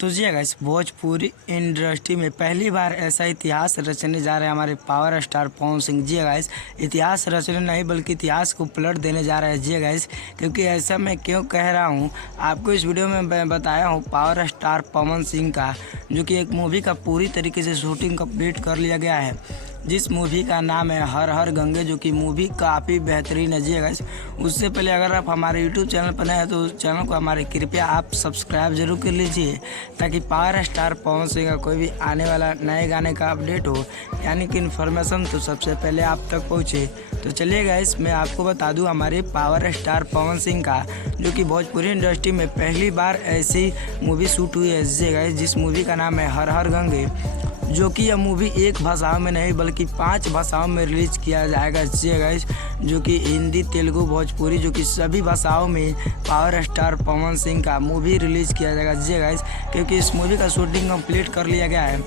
तो जी guys, Bhojpuri industry में पहली बार ऐसा इतिहास रचने जा रहे हैं हमारे पावर स्टार पवन सिंह। जी गाइस, इतिहास रचने नहीं बल्कि इतिहास को पलट देने जा रहे हैं। जी गाइस, क्योंकि ऐसा मैं क्यों कह रहा हूँ आपको इस वीडियो में मैं बताया हूँ पावर स्टार पवन सिंह का, जो कि एक मूवी का पूरी तरीके से शूटिंग कंप्लीट कर लिया गया है, जिस मूवी का नाम है हर हर गंगे, जो कि मूवी काफ़ी बेहतरीन है। जी गाइस, उससे पहले अगर आप हमारे यूट्यूब चैनल पर नए हैं तो चैनल को हमारे कृपया आप सब्सक्राइब जरूर कर लीजिए, ताकि पावर स्टार पवन सिंह का कोई भी आने वाला नए गाने का अपडेट हो, यानी कि इन्फॉर्मेशन तो सबसे पहले आप तक पहुँचे। तो चलिए गाइस, मैं आपको बता दूं हमारे पावर स्टार पवन सिंह का, जो कि भोजपुरी इंडस्ट्री में पहली बार ऐसी मूवी शूट हुई है। जी गाइस, जिस मूवी का नाम है हर हर गंगे, जो कि यह मूवी एक भाषाओं में नहीं बल्कि 5 भाषाओं में रिलीज किया जाएगा। जी गाइस, जो कि हिंदी, तेलुगु, भोजपुरी, जो कि सभी भाषाओं में पावर स्टार पवन सिंह का मूवी रिलीज किया जाएगा। जी गाइस, क्योंकि इस मूवी का शूटिंग कंप्लीट कर लिया गया है।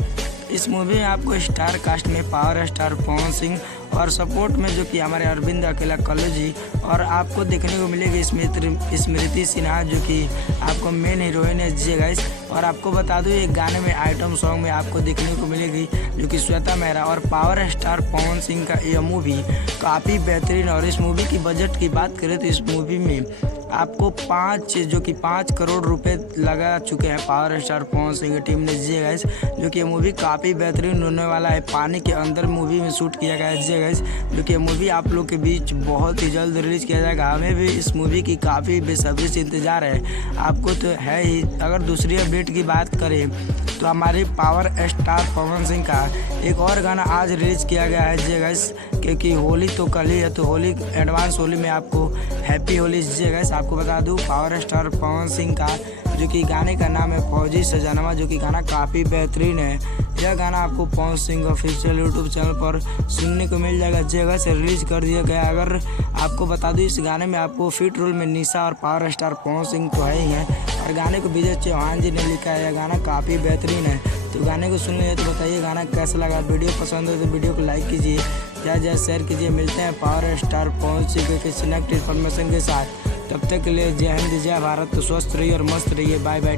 इस मूवी में आपको स्टार कास्ट में पावर स्टार पवन सिंह और सपोर्ट में जो कि हमारे अरविंद अकेला कल्लू जी, और आपको देखने को मिलेगी स्मृति सिन्हा, जो कि आपको मेन हीरोइन है। जी गाइस, और आपको बता दूं एक गाने में आइटम सॉन्ग में आपको देखने को मिलेगी जो कि श्वेता मेहरा। और पावर स्टार पवन सिंह का यह मूवी काफ़ी बेहतरीन। और इस मूवी की बजट की बात करें तो इस मूवी में आपको 5 करोड़ रुपए लगा चुके हैं पावर स्टार पवन सिंह की टीम ने। जी गाइस, जो कि ये मूवी काफ़ी बेहतरीन होने वाला है। पानी के अंदर मूवी में शूट किया गया है। जी गाइस, जो कि ये मूवी आप लोग के बीच बहुत ही जल्द रिलीज किया जाएगा। हमें भी इस मूवी की काफ़ी बेसब्री से इंतज़ार है, आपको तो है ही। अगर दूसरी अपडेट की बात करें तो हमारे पावर स्टार पवन सिंह का एक और गाना आज रिलीज किया गया है। जी गाइस, क्योंकि होली तो कल ही है, तो होली एडवांस होली में आपको हैप्पी होली। जी गाइस, आपको बता दूं पावर स्टार पवन सिंह का जो कि गाने का नाम है फौजी सजनवा, जो कि गाना काफ़ी बेहतरीन है। यह गाना आपको Pawan Singh official YouTube channel पर सुनने को मिल जाएगा। जगह से रिलीज कर दिया गया। अगर आपको बता दूं इस गाने में आपको फीट रोल में निशा और पावर स्टार पवन सिंह तो है ही हैं, और गाने को विजय चौहान जी ने लिखा है। यह गाना काफ़ी बेहतरीन है। तो गाने को सुन लीजिए, तो बताइए गाना कैसा लगा। वीडियो पसंद हो तो वीडियो को लाइक कीजिए, ज़्यादा शेयर कीजिए। मिलते हैं पावर स्टार पवन सिंह के किसी नेक्स्ट इन्फॉर्मेशन के साथ। तब तक के लिए जय हिंद, जय भारत। तो स्वस्थ रहिए और मस्त रहिए। Bye bye.